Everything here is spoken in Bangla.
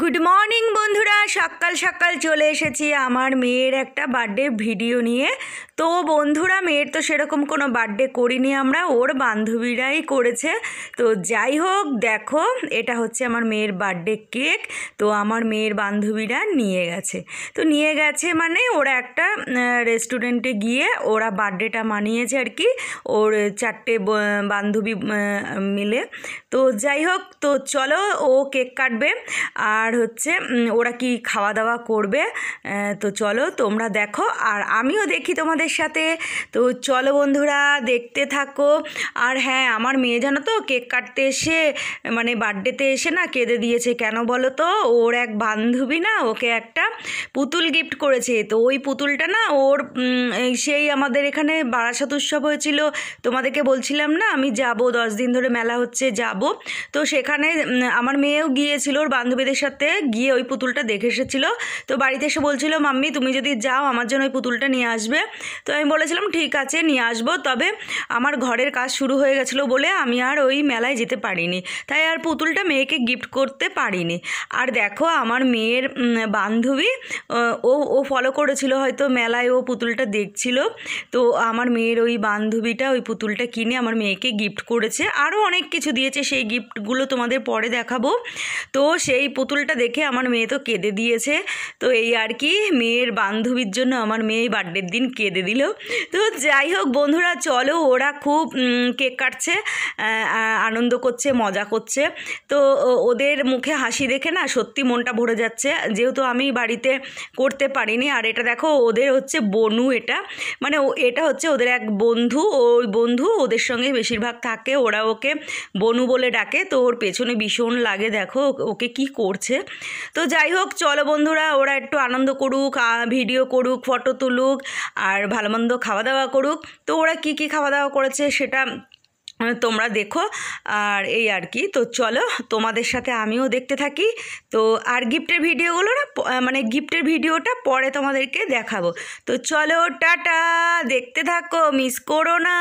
গুড মর্নিং বন্ধুরা, সকাল সকাল চলে এসেছি আমার মেয়ের একটা বার্থডে ভিডিও নিয়ে। তো বন্ধুরা, মেয়ের তো সেরকম কোনো বার্থডে করিনি আমরা, ওর বান্ধবীরাই করেছে। তো যাই হোক, দেখো এটা হচ্ছে আমার মেয়ের বার্থডে কেক। তো আমার মেয়ের বান্ধবীরা নিয়ে গেছে মানে ওরা একটা রেস্টুরেন্টে গিয়ে ওরা বার্থডেটা মানিয়েছে আর কি, ওর চারটে বান্ধবী মিলে। তো যাই হোক, তো চলো ও কেক কাটবে আর হচ্ছে ওরা কি খাওয়া দাওয়া করবে। তো চলো তোমরা দেখো আর আমিও দেখি তোমাদের সাথে। তো চলো বন্ধুরা, দেখতে থাকো। আর হ্যাঁ, আমার মেয়ে জানো তো কেক কাটতে এসে মানে বার্থডেতে এসে না কেঁদে দিয়েছে। কেন বলো তো, ওর এক বান্ধবী না ওকে একটা পুতুল গিফট করেছে। তো ওই পুতুলটা না ওর সেই আমাদের এখানে বারাসাত উৎসব হয়েছিল, তোমাদেরকে বলছিলাম না আমি যাব, 10 দিন ধরে মেলা হচ্ছে যাব। তো সেখানে আমার মেয়েও গিয়েছিল, ওর বান্ধবীদের সাথে গিয়ে ওই পুতুলটা দেখে এসেছিলো। তো বাড়িতে এসে বলছিল, মাম্মি তুমি যদি যাও আমার জন্য ওই পুতুলটা নিয়ে আসবে। তো আমি বলেছিলাম ঠিক আছে নিয়ে আসবো, তবে আমার ঘরের কাজ শুরু হয়ে গেছিলো বলে আমি আর ওই মেলায় যেতে পারিনি, তাই আর পুতুলটা মেয়েকে গিফট করতে পারিনি। আর দেখো আমার মেয়ের বান্ধবী ও ফলো করেছিল হয়তো মেলায়, ও পুতুলটা দেখছিল। তো আমার মেয়ের ওই বান্ধবীটা ওই পুতুলটা কিনে আমার মেয়েকে গিফট করেছে, আরও অনেক কিছু দিয়েছে, সেই গিফটগুলো তোমাদের পরে দেখাবো। তো সেই পুতুলটা দেখে আমার মেয়ে তো কেঁদে দিয়েছে। তো এই আর কি, মেয়ের বান্ধবীর জন্য আমার মেয়ে বার্থডের দিন কেঁদে দিল। তো যাই হোক বন্ধুরা, চলো ওরা খুব কেক কাটছে, আনন্দ করছে, মজা করছে। তো ওদের মুখে হাসি দেখে না সত্যি মনটা ভরে যাচ্ছে, যেহেতু আমি বাড়িতে করতে পারিনি। আর এটা দেখো ওদের হচ্ছে বনু, এটা মানে এটা হচ্ছে ওদের এক বন্ধু, ওই বন্ধু ওদের সঙ্গে বেশিরভাগ থাকে, ওরা ওকে বনু বলে ডাকে। তো ওর পেছনে ভীষণ লাগে, দেখো ওকে কি করছে। তো যাই হোক চলো বন্ধুরা, ওরা একটু আনন্দ করুক, ভিডিও করুক, ফটো তুলুক আর ভালো মন্দ খাওয়া দাওয়া করুক। তো ওরা কি কি খাওয়া দাওয়া করেছে সেটা তোমরা দেখো। আর এই আর কি, তো চলো তোমাদের সাথে আমিও দেখতে থাকি। তো আর গিফটের ভিডিওগুলো না মানে গিফটের ভিডিওটা পরে তোমাদেরকে দেখাবো। তো চলো টাটা, দেখতে থাকো, মিস করো না।